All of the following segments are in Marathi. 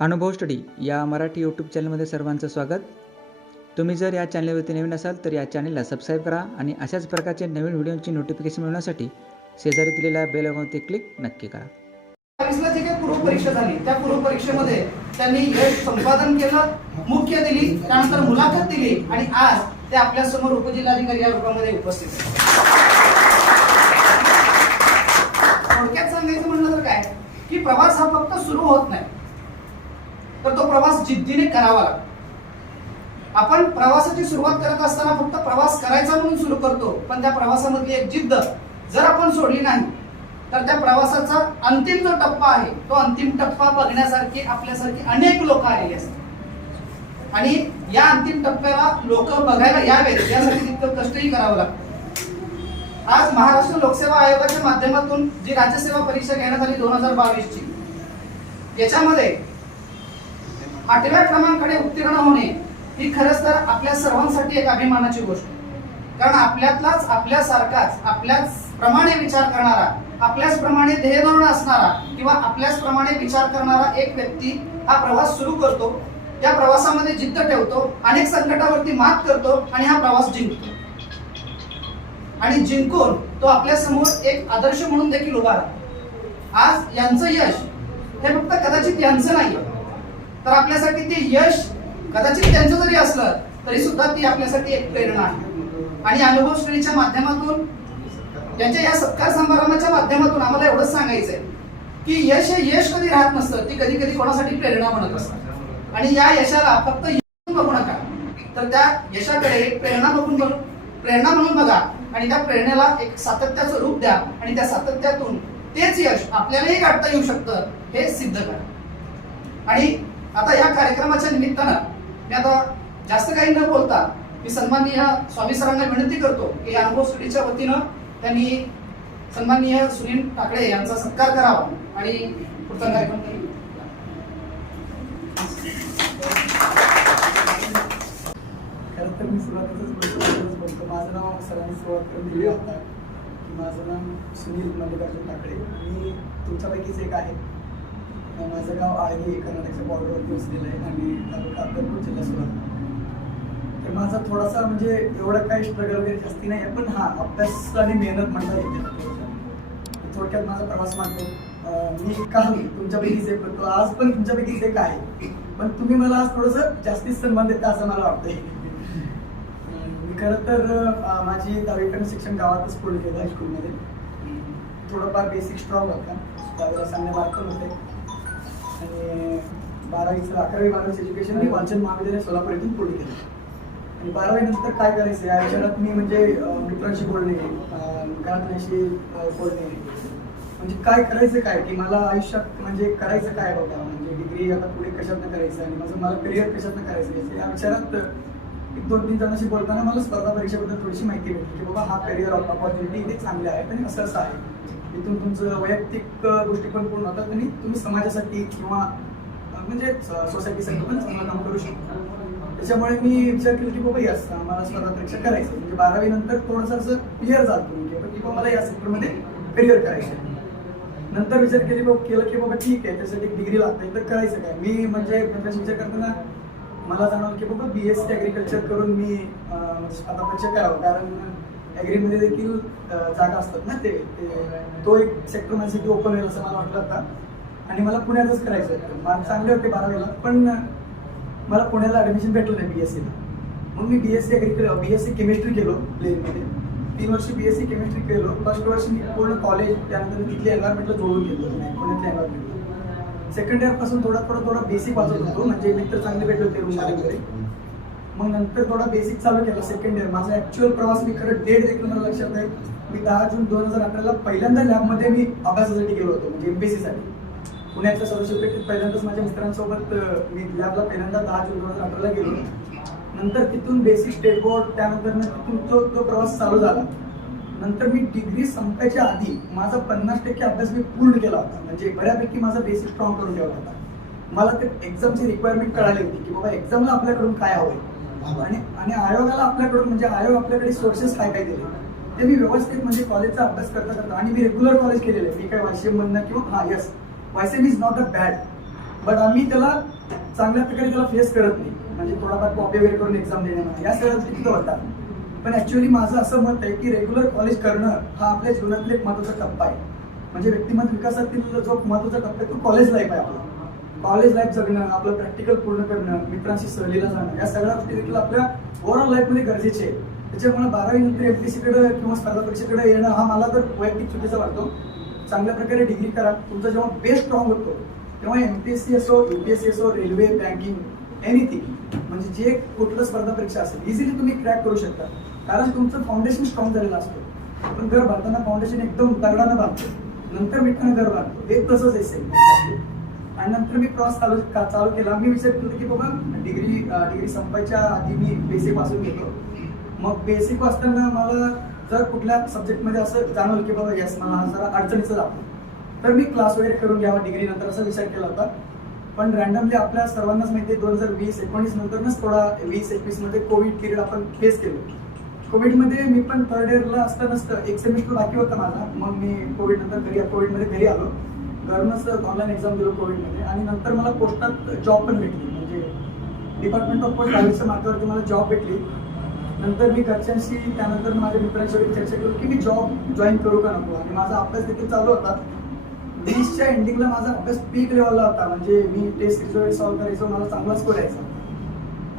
अनुभव स्टडी या मराठी यूट्यूब चॅनलमध्ये सर्वांचं स्वागत. तुम्ही जर या चॅनलवरती नवीन असाल तर या चॅनलला सबस्क्राईब करा आणि अशाच प्रकारचे नवीन व्हिडिओची नोटिफिकेशन मिळवण्यासाठी शेजारी दिलेल्या बेल आयकॉनवरती क्लिक नक्की करा. बावीसला जी काही पूर्व परीक्षा झाली त्या पूर्वपरीक्षेमध्ये त्यांनी यश संपादन केलं मुख्य दिली त्यानंतर मुलाखत दिली आणि आज ते आपल्यासमोर उपजिल्हाधिकारी या रूपामध्ये उपस्थित थोडक्यात सांगायचं म्हणलं तर काय की प्रवास हा फक्त सुरू होत नाही. तर तो प्रवास जिद्दीने करावा लागतो. आपण प्रवासाची सुरुवात करत असताना फक्त प्रवास करायचा म्हणून सुरू करतो पण त्या प्रवासामधली एक जिद्द जर आपण सोडली नाही तर त्या प्रवासाचा अंतिम जो टप्पा आहे तो अंतिम टप्पा बघण्यासारखी आपल्यासारखी अनेक लोक आलेली असतात. आणि या अंतिम टप्प्याला लोक बघायला यावेत यासाठी तितकं कष्टही करावं लागतं. आज महाराष्ट्र लोकसेवा आयोगाच्या माध्यमातून जी राज्यसेवा परीक्षा घेण्यात आली दोन हजार बावीस ची याच्यामध्ये आठव्या क्रमांकाकडे उत्तीर्ण होणे ही खरंच तर आपल्या सर्वांसाठी एक अभिमानाची गोष्ट. कारण आपल्यातलाच आपल्यासारखाच आपल्याच प्रमाणे विचार करणारा आपल्याच प्रमाणे ध्येयधोरण असणारा किंवा आपल्याच प्रमाणे विचार करणारा एक व्यक्ती हा प्रवास सुरू करतो. त्या प्रवासामध्ये जिद्द ठेवतो अनेक संकटावरती मात करतो आणि हा प्रवास जिंकतो. आणि जिंकून तो आपल्यासमोर एक आदर्श म्हणून देखील उभा राहतो. आज यांचं यश हे फक्त कदाचित यांचं नाही तर आपल्यासाठी ते यश कदाचित त्यांचं जरी असलं तरी सुद्धा ती आपल्यासाठी एक प्रेरणा आहे. आणि अनुभव श्रेणीच्या माध्यमातून त्यांच्या या सत्कार समारंभाच्या माध्यमातून आम्हाला एवढंच सांगायचंय की यश हे यश कधी राहत नसतं ती कधी कधी कोणासाठी प्रेरणा म्हणत असतात आणि या यशाला फक्त यश बघू नका. तर त्या यशाकडे एक प्रेरणा बघून प्रेरणा म्हणून बघा आणि त्या प्रेरणेला एक सातत्याचं रूप द्या आणि त्या सातत्यातून तेच यश आपल्यालाही गाठता येऊ शकतं हे सिद्ध करा. आणि आता या कार्यक्रमाच्या निमित्तानं मी आता जास्त काही न बोलता मी सन्माननीय स्वामी सरांना विनंती करतो की या अनुभव स्टडीच्या वतीनं त्यांनी सन्माननीय सुनील टाकळे यांचा सत्कार करावा आणि पुढचा कार्यक्रम त्यांनी खरं तर मी सुरुवातीतच बोलतो बोलतो माझं नाव सरांनी सुरुवात करून दिली होता. की माझं नाव सुनील मल्लिकार्जुन ठाकरे मी तुमच्यापैकीच एक आहे. माझं गाव आळगी कर्नाटकच्या बॉर्डरवरती वसलेलं आहे आणि तालुका अक्कलकोट जिल्हा सुरुवात तर माझा थोडासा म्हणजे एवढं काही स्ट्रगल वगैरे जास्ती नाही आहे पण हा अभ्यास आणि मेहनत म्हणता येते थोडंसं. थोडक्यात माझा प्रवास मांडतो. मी काही तुमच्यापैकीच एक म्हणतो आज पण तुमच्यापैकीच एक आहे. पण तुम्ही मला आज थोडंसं जास्तीच सन्मान देता असं मला वाटतंय. मी खरं तर माझी दहावीपर्यंत शिक्षण गावातच पूर्ण केलं हायस्कूलमध्ये थोडंफार बेसिक स्ट्रॉंग होता. दहावीला चांगले मार्क पण होते. आणि बारावीचं अकरावी बारावीचं एज्युकेशन मी वाचन महाविद्यालय सोलापूर येथून पूर्ण केलं. आणि बारावी नंतर काय करायचं? या विचारात मी म्हणजे मित्रांशी बोलणे घरातल्याशी बोलणे. म्हणजे काय करायचं काय? की मला आयुष्यात म्हणजे करायचं काय बाबा? म्हणजे डिग्री आता पुढे कशातनं करायचं? आणि माझं मला करिअर कशातनं करायचं? या विचारात एक दोन तीन जणांशी बोलताना मला स्पर्धा परीक्षेबद्दल थोडीशी माहिती भेटली की बाबा हा करिअर ऑपॉर्च्युनिटी इथे चांगले आहेत आणि असं असं आहे. तिथून तुमचं वैयक्तिक अं, गोष्टी पण पूर्ण होतात आणि तुम्ही समाजासाठी किंवा म्हणजे सोसायटीसाठी पण चांगलं काम करू शकता. त्याच्यामुळे मी विचार केला की बाबा यास मला स्पर्धा परीक्षा करायचं म्हणजे बारावी नंतर थोडंसं असं क्लिअर जातो म्हणजे की बाबा मला या सेक्टरमध्ये करिअर करायचं आहे. नंतर विचार केली बाबा केलं की बाबा ठीक आहे त्यासाठी डिग्री लागते. तर करायचं काय? मी म्हणजे मित्रांशी विचार करताना मला जाणवलं की बाबा बी एस सी ॲग्रिकल्चर करून मी आता परीक्षा करावं. कारण ॲग्रीमध्ये देखील जागा असतात ना ते तो एक सेक्टर माझ्यासाठी ओपन होईल असं मला वाटलं आता. आणि मला पुण्यातच करायचं होतं मार्क चांगले होते बारावीला पण मला पुण्याला ॲडमिशन भेटलं नाही बी एस सीला मग मी बी एस सी ॲग्रिकल बी एस सी केमिस्ट्री केलो प्लेनमध्ये तीन वर्ष बी एस सी केमिस्ट्री केलो. फर्स्ट वर्ष मी पूर्ण कॉलेज त्यानंतर मी तिथल्या एन्व्हायरमेंटला जोडून घेतलं. पुण्यातल्या एन्व्हायरमेंटला सेकंड इयरपासून थोडा थोडा थोडा बेसिक वाचत होतो. म्हणजे मित्र चांगले भेटले होते रूममध्ये वगैरे. मग नंतर थोडा बेसिक चालू केला सेकंड इयर माझा ऍक्च्युअल प्रवास मी खरं डेट देखील मला लक्षात आहे. मी दहा जून दोन हजार अकराला पहिल्यांदा लॅबमध्ये मी अभ्यासासाठी गेलो होतो म्हणजे एमपीएससी साठी. पुण्याच्या सदस्यपेठेत पहिल्यांदाच माझ्या मित्रांसोबत मी लॅबला पहिल्यांदा दहा जून दोन हजार अकराला गेलो. नंतर तिथून बेसिक स्टेट बोर्ड त्यानंतर तिथून तो तो प्रवास चालू झाला. नंतर मी डिग्री संपायच्या आधी माझा पन्नास टक्के अभ्यास मी पूर्ण केला होता. म्हणजे बऱ्यापैकी माझा बेसिक स्ट्रॉंग करून ठेवला होता. मला ते एक्झामची रिक्वायरमेंट कळाली होती की बाबा एक्झामला आपल्याकडून काय हवंय? आणि आणि आयोगाला आपल्याकडून म्हणजे आयोग आपल्याकडे सोर्सेस काय काय दिले? ते मी व्यवस्थित म्हणजे कॉलेजचा अभ्यास करता करता आणि मी रेग्युलर कॉलेज केलेलं आहे. मी काय वायसीएम म्हणणं किंवा हा yes YCM is not a bad but आम्ही त्याला चांगल्या प्रकारे त्याला फेस करत नाही. म्हणजे थोडाफार कॉपी वगैरे करून एक्झाम देणे म्हणा या सगळ्या गोष्टी तिथं होतात. पण ऍक्च्युअली माझं असं मत आहे की रेग्युलर कॉलेज करणं हा आपल्या जीवनातला एक महत्त्वाचा टप्पा आहे. म्हणजे व्यक्तिमत्व विकासातील जो महत्त्वाचा टप्पा आहे तो कॉलेज लाईफ आहे आपला. कॉलेज लाईफ जगणं आपलं प्रॅक्टिकल पूर्ण करणं मित्रांशी सहलीला जाणं या सगळ्या गोष्टी देखील आपल्या ओव्हरऑल लाईफमध्ये गरजेचे आहे त्याच्यामुळे बारावी नंतर एमपीसीकडे किंवा स्पर्धा परीक्षेकडे येणं हा मला तर वैयक्तिक चुकीचा वाटतो. चांगल्या प्रकारे डिग्री करा. तुमचा जेव्हा बेस्ट स्ट्रॉंग होतो तेव्हा एमपीएससी असो युपीएससी असो रेल्वे बँकिंग एनिथिंग म्हणजे जे कुठलं स्पर्धा परीक्षा असेल इझिली तुम्ही क्रॅक करू शकता. कारण तुमचं फाउंडेशन स्ट्रॉंग झालेलं असतं. पण घर बांधताना फाउंडेशन एकदम दगडानं बांधतो. नंतर मिठानं घर बांधतो. हे तसंच आहे आणि नंतर मी प्रवास चालू का- चालू केला. मी विचार केला की बाबा डिग्री डिग्री संपायच्या आधी मी बेसिक वाचून घेतो. मग बेसिक वाचताना मला जर कुठल्या सब्जेक्टमध्ये असं जाणवलं की बाबा यस मला जरा अडचणीचं जातो. तर मी क्लास वगैरे करून घ्यावा डिग्री नंतर असा विचार केला होता. पण रॅन्डमली आपल्या सर्वांनाच माहिती आहे दोन हजार वीस एकोणीस नंतरच थोडा वीस एकवीसमध्ये कोविड पिरियड आपण फेस केलो. कोविडमध्ये मी पण थर्ड इयरला असतानाच एक सेमिस्टर बाकी होता माझा. मग मी कोविड नंतर घरी कोविडमध्ये घरी आलो. घरूनच ऑनलाईन एक्झाम दिलो कोविडमध्ये आणि नंतर मला पोस्टात जॉब पण भेटली. म्हणजे डिपार्टमेंट ऑफ पोस्ट दहावीच्या मार्कावरती मला जॉब भेटली. नंतर मी घरच्यांशी त्यानंतर माझ्या मित्रांशी चर्चा केली की मी जॉब जॉईन करू का नको? आणि माझा अभ्यास देखील चालू होता. वीसच्या एंडिंगला माझा अभ्यास पीक लेवलला होता. म्हणजे मी टेस्ट रिझल्ट सॉल्व्ह करायचो मला चांगला स्कोर यायचा.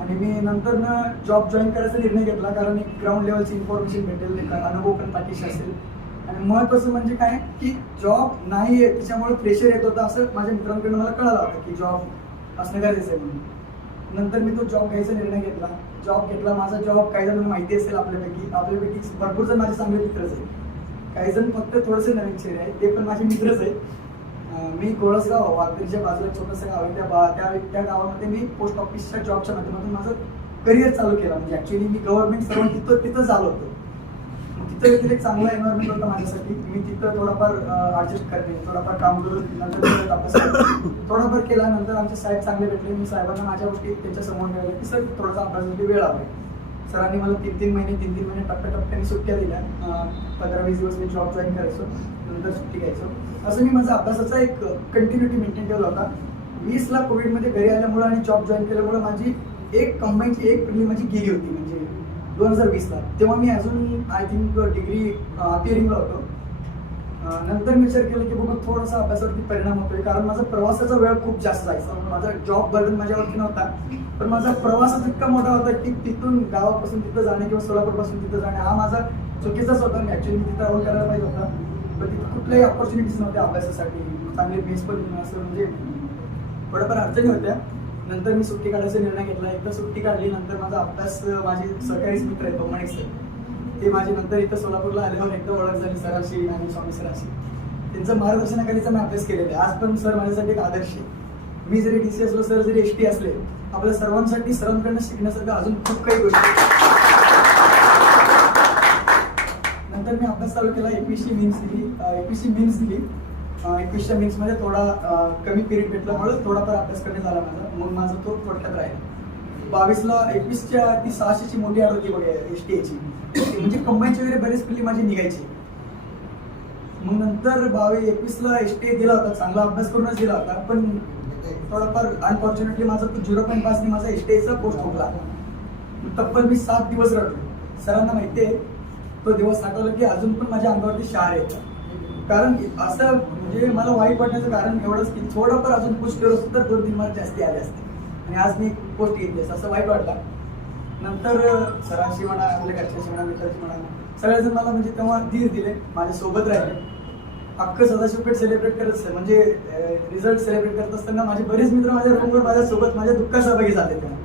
आणि मी नंतर ना जॉब जॉईन करायचा निर्णय घेतला. कारण एक ग्राउंड लेवलची इन्फॉर्मेशन भेटेल एक अनुभव पण पाठीशी असेल. आणि महत्वाचं म्हणजे काय? की जॉब नाही आहे त्याच्यामुळे प्रेशर येत होतं असं माझ्या मित्रांकडून मला कळालं होतं की जॉब असणं गरजेचं आहे म्हणून. नंतर मी तो जॉब घ्यायचा निर्णय घेतला. जॉब घेतला माझा जॉब काही जणांना माहिती असेल आपल्यापैकी. आपल्यापैकी भरपूर जण माझे चांगले मित्रच आहेत. काही जण फक्त थोडेसे नवीन चेहरे आहेत ते पण माझे मित्रच आहेत. मी गोळसगाव वाघरीच्या बाजूला छोटंसं गाव आहे. त्या बा- त्या त्या गावामध्ये मी पोस्ट ऑफिसच्या जॉबच्या माध्यमातून माझं करिअर चालू केला. म्हणजे ऍक्च्युली मी गव्हर्नमेंट सर्व तिथं तिथं झालो होतो. तिथं देखील एक चांगला एन्व्हायरमेंट होता माझ्यासाठी. मी तिथं थोडाफार ऍडजस्ट करते. थोडाफार काम करून नंतर अभ्यास थोडाफार केला नंतर आमचे साहेब चांगले भेटले. मी साहेबांना माझ्या गोष्टी त्यांच्यासमोर ठेवल्या की सर थोडासा अभ्यासासाठी म्हणजे वेळ हवा सरांनी मला तीन तीन महिने तीन तीन महिने टप्प्याटप्प्याने सुट्ट्या दिल्या. पंधरा वीस दिवस मी जॉब जॉईन करायचो. नंतर सुट्टी घ्यायचो. असं मी माझा अभ्यासाचा एक कंटिन्युटी मेंटेन केला होता. वीसला कोविडमध्ये घरी आल्यामुळं आणि जॉब जॉईन केल्यामुळं माझी एक कंबाईनची एक पिढी माझी गेली होती. म्हणजे दोन हजार वीसला. तेव्हा मी अजून आय थिंक डिग्री अपिअरिंगला होतो. नंतर मी विचार केला की बाबा थोडासा अभ्यासावरती परिणाम होतोय. कारण माझा प्रवासाचा वेळ खूप जास्त जायचा. माझा जॉब बर्डन माझ्यावरती नव्हता पण माझा प्रवासच इतका मोठा होता की तिथून गावापासून तिथं जाणे किंवा सोलापूरपासून तिथं जाणे हा माझा चुकीचाच होता. मी ऍक्च्युली तिथं राहून करायला पाहिजे होता. पण तिथं कुठल्याही ऑपॉर्च्युनिटीज नव्हत्या अभ्यासासाठी. चांगले बेस पण असं म्हणजे थोड्याफार अडचणी होत्या. नंतर मी सुट्टी काढायचा निर्णय घेतला. एकदा सुट्टी काढली नंतर माझा अभ्यास माझे सहकारीच मित्र आहेत बमाणिक सर ते माझे नंतर इथं सोलापूरला आल्यावर एकदा ओळख झाली सरांशी आणि स्वामी सरांशी. त्यांचं मार्गदर्शनाखालीचा मी अभ्यास केलेला आहे आज पण सर माझ्यासाठी एक आदर्श आहे. मी जरी डी सी असलो सर जरी एस टी असले आपल्या सर्वांसाठी सरांकडनं शिकण्यासारखं अजून खूप काही गोष्टी नंतर मी अभ्यास चालू केला एपीसी मीन्स दिली एपीसी मीन्स दिली एकवीसच्या मिक्समध्ये थोडा कमी पिरियड भेटल्यामुळे थोडाफार अभ्यास कमी झाला माझा. मग माझा तो थोडक्यात राहिला. बावीसला एकवीसच्या ती सहाशेची मोठी आड होती बघा एस टी एची म्हणजे कंबाईनची वगैरे बरेच पिल्ली माझी निघायची. मग नंतर बावीस एकवीसला एस टी दिला होता चांगला अभ्यास करूनच दिला होता पण थोडाफार अनफॉर्च्युनेटली माझा तो झिरो पॉईंट पाचने माझा एस टीचा पोस्ट ठोकला तब्बल मी सात दिवस रडलो. सरांना माहिती आहे तो दिवस आठवला की अजून पण माझ्या अंगावरती शहर येतात. कारण की असं म्हणजे मला वाईट वाटण्याचं कारण एवढंच की थोडंफार अजून पुश करत असतो तर दोन तीन मार्क जास्ती आले असते. आणि आज मी पोस्ट घेतली असं असं वाईट वाटलं. नंतर सरांशी म्हणा आपल्या घरच्याशी म्हणा मित्रांशी म्हणा सगळेजण मला म्हणजे तेव्हा धीर दिले माझ्यासोबत राहिले. अख्खं सदाशिवपेठ सेलिब्रेट करत असतं. म्हणजे रिझल्ट सेलिब्रेट करत असताना माझे बरेच मित्र माझ्या रूमवर माझ्यासोबत माझ्या दुःखात सहभागी झाले त्या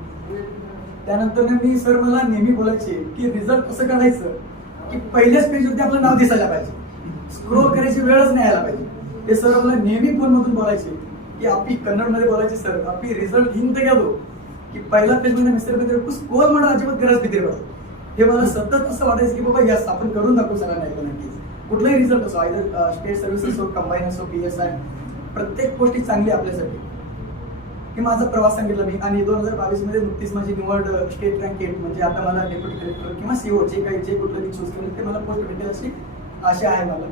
त्यानंतर मी सर मला नेहमी बोलायचे की रिझल्ट कसं काढायचं? की पहिल्याच पेजवरती आपलं नाव दिसायला पाहिजे. स्क्रोल करायची वेळच नाही यायला पाहिजे. ते सर मला नेहमी फोनमधून बोलायचे की आपली कन्नडमध्ये बोलायचे सर आपली रिझल्ट हिंद गेलो की पहिला पेज म्हणजे मिस्टर मित्र स्कोर म्हणून अजिबात गरज भीती पडत हे मला सतत असं वाटायचं की बाबा यस आपण करून दाखवू सगळ्यांना एकदा नक्कीच. कुठलाही रिझल्ट असो आयदर स्टेट सर्व्हिस असो कंबाईन असो पी एस आय प्रत्येक गोष्टी चांगली आपल्यासाठी. हे माझा प्रवास सांगितला मी आणि दोन हजार बावीसमध्ये नुकतीच माझी निवड स्टेट रँक एट म्हणजे आता मला डेप्युटी कलेक्टर किंवा सीओ जे काही जे कुठलं मी चूज केलं ते मला पोस्ट भेटेल अशी आशा आहे मला.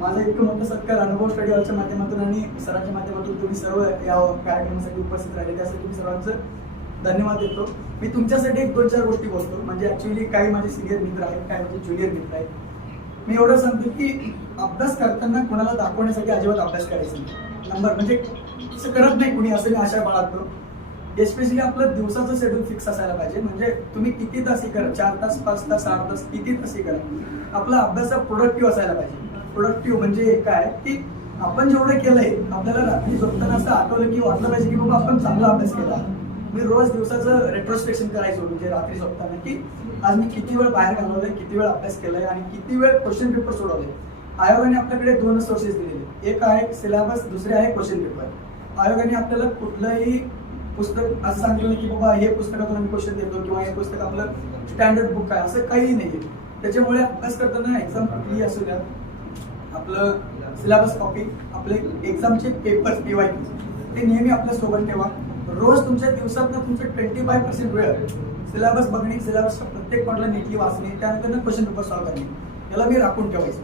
माझं इतकं मोठं सत्कार अनुभव स्टडी हॉलच्या माध्यमातून आणि सरांच्या माध्यमातून तुम्ही सर्व या कार्यक्रमासाठी उपस्थित राहिले. त्यासाठी मी सर्वांचं धन्यवाद देतो. मी तुमच्यासाठी एक दोन चार गोष्टी बोलतो. म्हणजे ऍक्च्युली काही माझे सिनियर मित्र आहेत काही माझे ज्युनियर मित्र आहेत. मी एवढं सांगतो की अभ्यास करताना कोणाला दाखवण्यासाठी अजिबात अभ्यास करायचा नाही. नंबर म्हणजे असं करत नाही कुणी असं मी आशा बाळगतो. एस्पेशली आपलं दिवसाचं शेड्यूल फिक्स असायला पाहिजे. म्हणजे तुम्ही किती तास करा? चार तास पाच तास आठ तास किती तास करा? आपला अभ्यास हा प्रोडक्टिव्ह असायला पाहिजे. प्रोडक्टिव्ह म्हणजे काय? की आपण जेवढं केलंय आपल्याला रात्री झोपताना असं आठवलं की वाटलं पाहिजे की बाबा आपण चांगला अभ्यास केला. मी रोज दिवसाचं रेट्रोस्पेक्शन करायचो म्हणजे रात्री झोपताना की आज मी किती वेळ बाहेर घालवलंय किती वेळ अभ्यास केलाय आणि किती वेळ क्वेश्चन पेपर सोडवले. आयोगाने आपल्याकडे दोन सोर्सेस दिलेले. एक आहे सिलेबस दुसरे आहे क्वेश्चन पेपर आयोगाने आपल्याला कुठलंही पुस्तक असं सांगितलं नाही की बाबा हे पुस्तकातून आम्ही क्वेश्चन देतो किंवा हे पुस्तक आपलं स्टँडर्ड बुक आहे असं काही नाही त्याच्यामुळे अभ्यास करताना एक्झाम कुठली असू द्या आपलं सिलेबस कॉपी आपले एक्झामचे पेपर्स पीवाय ते नेहमी आपल्यासोबत ठेवा. रोज तुमच्या दिवसात तुमचं ट्वेंटी फाय पर्सेंट वेळ सिलेबस बघणे सिलेबसच्या प्रत्येक पॉईंटला नीटली वाचणे त्यानंतर क्वेश्चन पेपर सॉल्व्ह करणे. याला मी राखून ठेवायचो.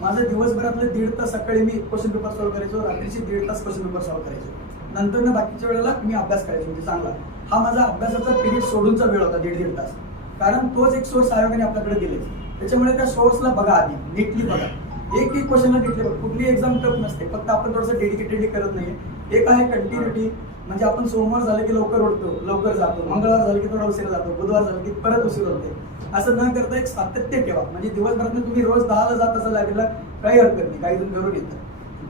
माझं दिवसभरातलं दीड तास सकाळी मी क्वेश्चन पेपर सॉल्व्ह करायचो रात्रीचे दीड तास क्वेश्चन पेपर सॉल्व्ह करायचो. नंतर ना बाकीच्या वेळेला मी अभ्यास करायचो म्हणजे चांगला. हा माझा अभ्यासाचा पिरियड सोडूनचा वेळ होता दीड दीड तास. कारण तोच एक सोर्स आयोगाने आपल्याकडे दिले त्याच्यामुळे त्या सोर्सला बघा आधी नीटली बघा. एक एक क्वेश्चनला घेतले कुठली एक्झाम टफ नसते. फक्त आपण थोडंसं डेडिकेटेडली करत नाहीये. एक आहे कंटिन्युटी म्हणजे आपण सोमवार झालं की लवकर उठतो लवकर जातो. मंगळवार झालं की थोडा उशीर जातो. बुधवार झालं की परत उशीर होते. असं न करता एक सातत्य ठेवा. म्हणजे दिवसभरात तुम्ही रोज दहाला जात असाल लागेल काही हरकत नाही. काही जण घरून येतात.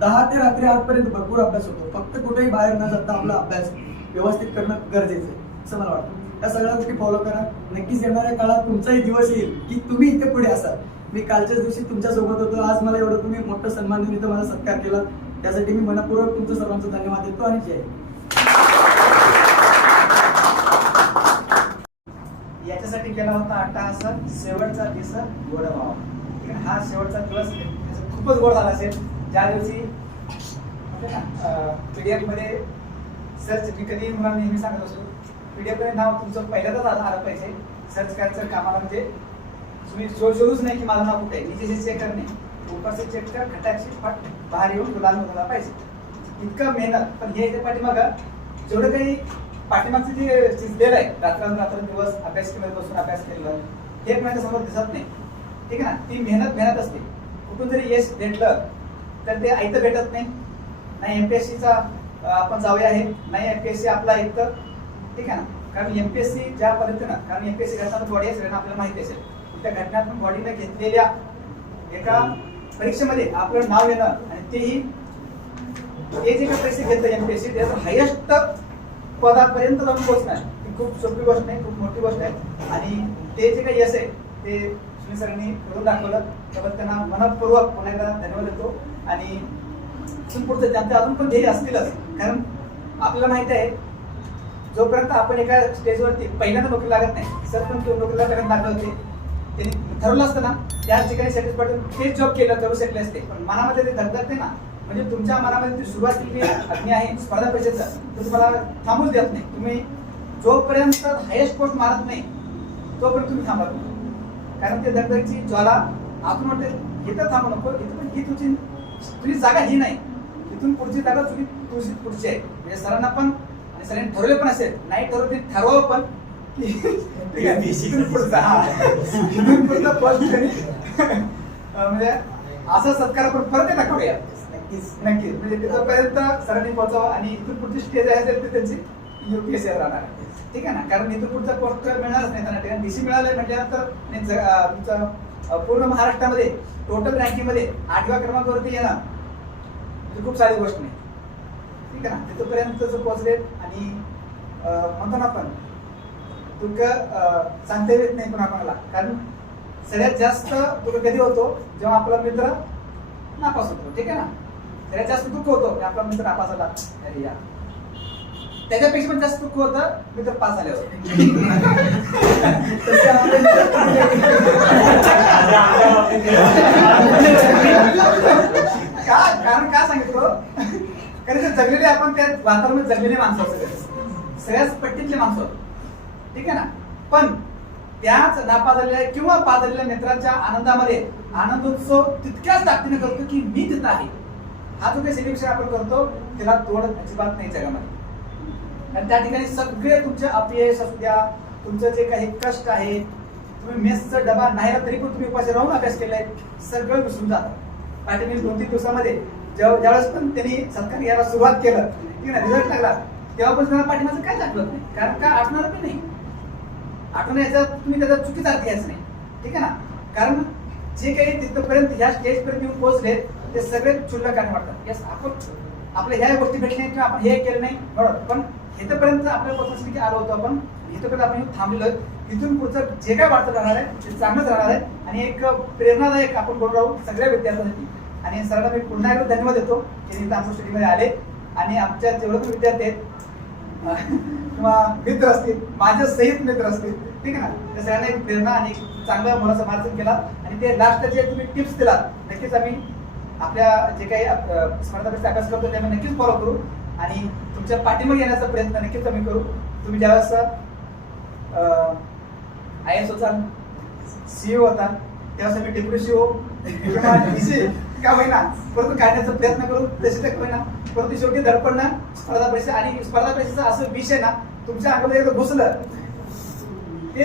दहा ते रात्री आठपर्यंत भरपूर अभ्यास होतो. फक्त कुठेही बाहेर न जाता आपला अभ्यास व्यवस्थित करणं गरजेचं आहे असं मला वाटतं. या सगळ्या गोष्टी फॉलो करा. नक्कीच येणाऱ्या काळात तुमचाही दिवस येईल की तुम्ही इथे पुढे असाल. मी कालच्याच दिवशी तुमच्यासोबत होतो. आज मला एवढं तुम्ही मोठं सन्मान देऊन इथं मला सत्कार केला. त्यासाठी मी मनपूर्वक तुमचं सर्वांचं धन्यवाद देतो आणि जय याच्यासाठी केला होता अट्टाहास शेवटचा दिवस गोड व्हावा हा शेवटचा दिवस खूपच गोड झाला असेल. ज्या दिवशी म्हणजे पीडीएफमध्ये सर्च मी कधी मला नेहमी सांगत असतो पीडीएफमध्ये नाव तुमचं पहिल्यांदाच आलं आलं पाहिजे. सर्च करायचं कामाला म्हणजे तुम्ही शोध शोधूच नाही की माझं नाव कुठे आहे. नीचे चेक करणे नाही. से चेक कर खटाची फट बाहेर येऊन गुलाल होताला पाहिजे. इतकं मेहनत. पण हे याच्या पाठीमागं जेवढं काही पाठीमागचं जे शिजलेलं आहे रात्र रात्र दिवस अभ्यास केला बसून अभ्यास केलं हे माझ्यासमोर दिसत नाही. ठीक आहे ना? ती मेहनत मेहनत असते. कुठून जरी यश भेटलं तर ते ऐकतं भेटत नाही. नाही सीचा आपण जाऊया आहे नाही एम पी एस सी आपला ऐकतं ठीक आहे ना? कारण एम पी एस सी ज्या पद्धतीनं कारण एम पी एस सी घटना बॉडी असेल सगळ्यांना आपल्याला माहिती असेल. त्या घटनात्मक बॉडीने घेतलेल्या एका परीक्षेमध्ये आपलं नाव येणं आणि तेही ते जे काही परीक्षा घेतं सी त्याचं हायेस्ट पदापर्यंत जाऊन पोहोचणार. ही खूप सोपी गोष्ट नाही खूप मोठी गोष्ट आहे. आणि ते जे काही यश आहे ते सुनील सरांनी करून दाखवलं. त्याबद्दल त्यांना मनपूर्वक पुन्हा एकदा धन्यवाद देतो. आणि इथून पुढचं त्यांचं अजून पण ध्येय असतीलच. कारण आपल्याला माहिती आहे जोपर्यंत आपण एका स्टेजवरती पहिल्यांदा नोकरी लागत नाही सर पण तो नोकरीला टाकत दाखल होते त्यांनी ठरवलं असतं ना त्या ठिकाणी सॅटिस्फाय तेच जॉब केलं करू शकले असते. पण मनामध्ये ते धगधगते ना म्हणजे तुमच्या मनामध्ये ती सुरुवात केली अग्नी आहे स्पर्धा परीक्षेचं तर तुम्हाला थांबूच देत नाही. तुम्ही जोपर्यंत हायेस्ट पोस्ट मारत नाही तोपर्यंत तुम्ही थांबत नाही कारण ते दगदगची ज्वाला आतून वाटते इथं थांबू नको इथं पण ही तुझी तुझी जागा ही नाही. इथून पुढची जागा तुझी तुझी पुढची आहे. म्हणजे सरांना पण आणि सरांनी ठरवले पण असेल नाही ठरवलं ते ठरवावं पण. इथून इथून म्हणजे असा सत्कार आपण परत एकदा करूया. नक्कीच. नक्कीच म्हणजे तिथपर्यंत सरांनी पोहोचावं आणि इथून पुढची स्टेज आहे तर ती त्यांची युपीएससी राहणार. आहे. ठीक आहे ना? कारण इथून पुढचा पोस्ट मिळणारच नाही. त्यांना कारण डीसी मिळालंय म्हटल्यानंतर आणि ज- अं, तुमचं पूर्ण महाराष्ट्रामध्ये टोटल रँकिंगमध्ये आठव्या क्रमांकावरती येणं ही म्हणजे खूप सारी गोष्ट नाही. ठीक आहे ना? तिथपर्यंत जर पोहोचले आणि म्हणतो ना आपण दुःख सांगता येत नाही कुणा कोणाला कारण सगळ्यात जास्त दुःख कधी होतो? जेव्हा आपला मित्र नापास होतो. ठीक आहे ना? सगळ्यात जास्त दुःख होतो. की आपला मित्र नापास झाला. अरे या त्याच्यापेक्षा पण जास्त दुःख होतं मी तर पास झाल्यावर. तसे आपले का कारण का सांगितलं कारण ते जगलेले आपण त्या वातावरणात जगलेले माणसं आहोत सगळे. सगळ्याच पट्टीतले माणसं आहोत. ठीक आहे ना? पण त्याच नापास झालेल्या किंवा पास झालेल्या मित्रांच्या आनंदामध्ये आनंदोत्सव तितक्याच ताकदीने करतो की मी तिथं आहे. हा जो काही सेलिब्रेशन आपण करतो त्याला तोड अजिबात नाही जगामध्ये. आणि त्या ठिकाणी सगळे तुमचे अपयश असू द्या तुमचं जे काही कष्ट आहे तुम्ही मेसचा डबा नाही तरी पण तुम्ही उपाशी राहून अभ्यास केलाय सगळं विसरून जातात पाठीमागे दोन तीन दिवसामध्ये जेव्हा ज्यावेळेस पण त्यांनी सत्कार घ्यायला सुरुवात केलं ठीक आहे रिझल्ट लागला तेव्हापासून त्यांना पाठिंबाचं काय आठवत नाही? कारण का आठवणार पण नाही? आठवण याचा तुम्ही त्याचा चुकीचा अर्थ घ्यायचं नाही. ठीक आहे ना? कारण जे काही तिथपर्यंत ह्या स्टेजपर्यंत येऊन पोहोचले ते सगळे चुल्लक कारण वाटतात आपण आपल्या ह्या गोष्टी भेटल्या किंवा आपण हे केलं नाही बरोबर. पण इथपर्यंत आपल्या पोहोचण्यासाठी आलो होतो आपण. इथपर्यंत आपण थांबलेलो आहे. इथून पुढचं जे काय वाढत राहणार आहे ते चांगलंच राहणार आहे. आणि एक प्रेरणादायक आपण बोलून राहू सगळ्या विद्यार्थ्यांसाठी. आणि सरांना मी पुन्हा एकदा धन्यवाद देतो की इथं आमच्या स्टडीमध्ये आले. आणि आमच्या जेवढे पण विद्यार्थी आहेत किंवा मित्र असतील माझे सहित मित्र असतील ठीक आहे ना? त्या सगळ्यांना एक प्रेरणा आणि चांगलं मनाचं मोलाचा मार्गदर्शन केला. आणि ते लास्ट जे तुम्ही टिप्स दिलात नक्कीच आम्ही आपल्या जे काही स्पर्धा अभ्यास करतो ते आम्ही नक्कीच फॉलो करू. आणि तुमच्या पाठिंबा येण्याचा प्रयत्न नक्कीच आम्ही करू. तुम्ही ज्यावेळेस आय एस होता सीईओ होता त्यावेळेस आम्ही डेप्युटी सीओ का होईना परंतु काढण्याचा प्रयत्न करू. तसे तर होईना. परंतु शेवटी धडपण ना स्पर्धा परीक्षा आणि स्पर्धा परीक्षेचा असं विषय ना तुमच्या अंगामध्ये एकदा घुसलं. ते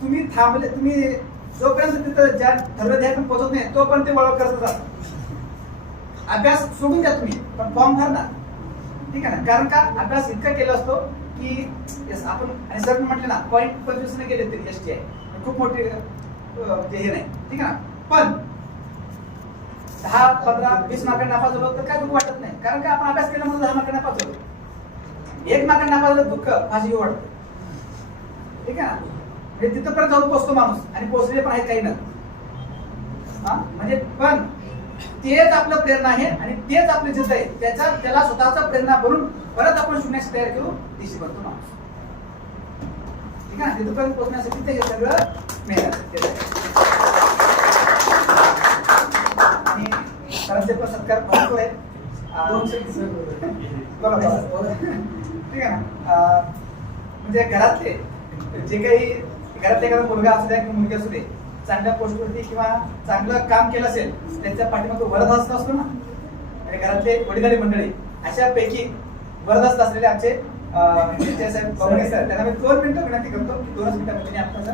तुम्ही थांबले तुम्ही जोपर्यंत तिथं ज्या ठरलं ध्येयात पोहोचत नाही तोपर्यंत ते वळव करत राहतात अभ्यास सोडून द्या तुम्ही पण फॉर्म भरणार ठीक आहे ना? कारण का अभ्यास इतका केला असतो की आपण आणि सर म्हटलं ना पॉईंट पंचवीस ने गेले तरी एस टी आहे खूप मोठे हे नाही. ठीक आहे ना? पण दहा पंधरा वीस मार्क नापास झालो तर काय दुःख वाटत नाही. कारण का आपण अभ्यास केला म्हणून दहा मार्क नापास झालो. एक मार्क नापास झालं दुःख फाशी घेऊ वाटतं. ठीक आहे ना? म्हणजे तिथपर्यंत जाऊन पोहोचतो माणूस आणि पोचले पण आहेत काही ना. म्हणजे पण तेच आपलं प्रेरणा आहे आणि तेच आपलं जिद्द आहे. त्याचा त्याला स्वतःचा प्रेरणा करून परत आपण शून्याची तयार करू दिशी बनतो माणूस. ठीक आहे? तिथपर्यंत पोहोचण्यासाठी ते हे सगळं मेहनत केलं आणि सरांचे पण सत्कार भरपूर आहेत ठीक आहे ना? म्हणजे घरातले जे काही घरातले एखादा मुलगा असू द्या किंवा मुलगी असू दे चांगल्या पोस्टवरती किंवा चांगलं काम केलं असेल त्यांच्या पाठीमागे वरदहस्त असतो ना? आणि घरातले वडीलधारी मंडळी अशा पैकी वरदहस्त असलेले आमचे म्हणजे साहेब सर त्यांना मी दोन मिनिटं विनंती करतो की दोनच मिनिटांमध्ये त्यांनी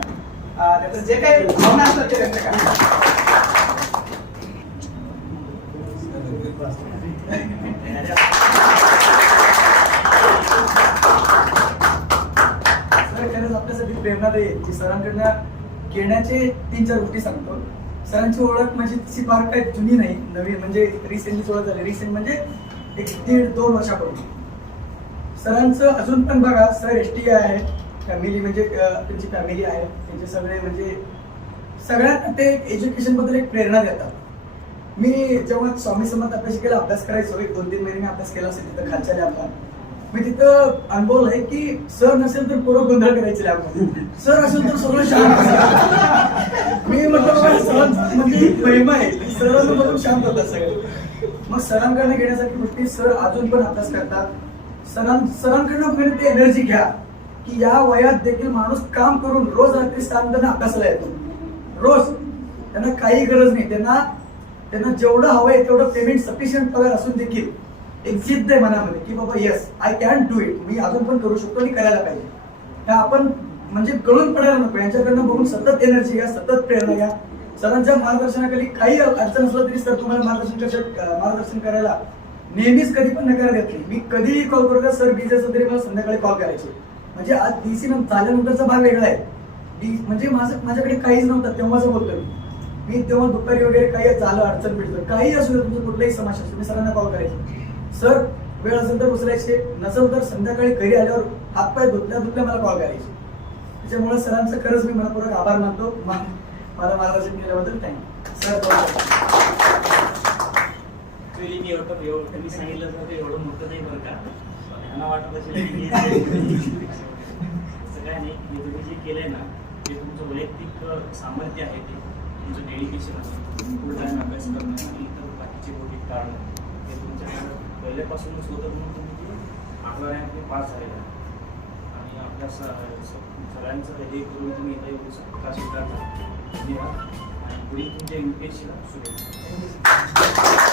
त्याचं जे काही भावना असतात ते व्यक्त करा. सर खरंच आपल्यासाठी प्रेरणा आहे की सरांकडनं घेण्याचे तीन चार गोष्टी सांगतो. सरांची ओळख म्हणजे तशी फार काही जुनी नाही नवीन म्हणजे रिसेंटली ओळख झाली. रिसेंट म्हणजे एक दीड दोन वर्षापूर्वी. सरांचं अजून पण बघा सर एस टी आहे फॅमिली म्हणजे त्यांची फॅमिली आहे. त्यांचे सगळे म्हणजे सगळ्यांना ते एज्युकेशनबद्दल एक प्रेरणा देतात. मी जेव्हा स्वामी समर्थ अभ्यास केला अभ्यास करायचो एक दोन तीन महिने मी अभ्यास केला असेल तिथं खालच्या लॅबला मी तिथं अनुभवलंय की सर नसेल तर पूर्ण गोंधळ करायचे लॅबमध्ये सर असेल तर सगळं शांत मी म्हटलं सर म्हणजे महिमा आहे. सरांना बघून शांत होतात सगळं. मग सरांकडनं घेण्यासाठी गोष्टी सर अजून पण अभ्यास करतात. सरां सरांकडनं पण ते एनर्जी घ्या. की या वयात देखील माणूस काम करून रोज रात्री सात त्यांना अभ्यासाला येतो. रोज. त्यांना काही गरज नाही. त्यांना त्यांना जेवढं हवंय तेवढं पेमेंट सफिशियंट पगार असून देखील. एक जिद्द आहे मनामध्ये की बाबा yes I can do it मी अजून पण करू शकतो आणि करायला पाहिजे. हे आपण म्हणजे गळून पडायला नको. यांच्याकडनं बघून सतत एनर्जी घ्या सतत प्रेरणा घ्या. सरांच्या मार्गदर्शनाखाली काही अडचण असलं तरी सर तुम्हाला मार्गदर्शन मार्गदर्शन करायला नेहमीच कधी पण नकार देत नाही. मी कधीही कॉल करू का सर बिझी असलं तरी मला संध्याकाळी कॉल करायचे. म्हणजे आज डीसी झाल्यानंतरचा भाग वेगळा आहे. डी म्हणजे माझं माझ्याकडे काहीच नव्हतं तेव्हाच बोलतो मी. मी तेव्हा दुपारी वगैरे काही झालं अडचण भेटलं. काही असू दे तुमचं कुठलाही समस्या असतो मी सरांना कॉल करायचे. सर वेळ असेल तर उचलायचे नसेल तर संध्याकाळी घरी आल्यावर हातपाय धुतल्या धुतल्या मला कॉल करायचे. त्याच्यामुळे सरांचं खरंच मी मनपूर्वक आभार मानतो. मला मार्गदर्शन केल्याबद्दल थँक्यू सर मी एवढं एवढं सांगितलं तर ते एवढं मोठं नाही बरं का? त्यांना वाटत असेल नाही. तुम्ही जे केलंय ना ते तुमचं वैयक्तिक सामर्थ्य आहे ते. तुमचं डेडिकेशन असेल फुल टाईम अभ्यास करणं आणि इतर बाकीचे गोष्टी काढणं हे तुमच्याकडं पहिल्यापासूनच होतं म्हणून तुम्ही ते आपल्या रँकने पास झालेला आहे. आणि आपल्या सगळ्यांचं हे करून तुम्ही इथे येऊ शकता. स्वीकारला धन्यवाद. आणि पुढील तुमच्या यू पी एस सीला शुभेच्छा.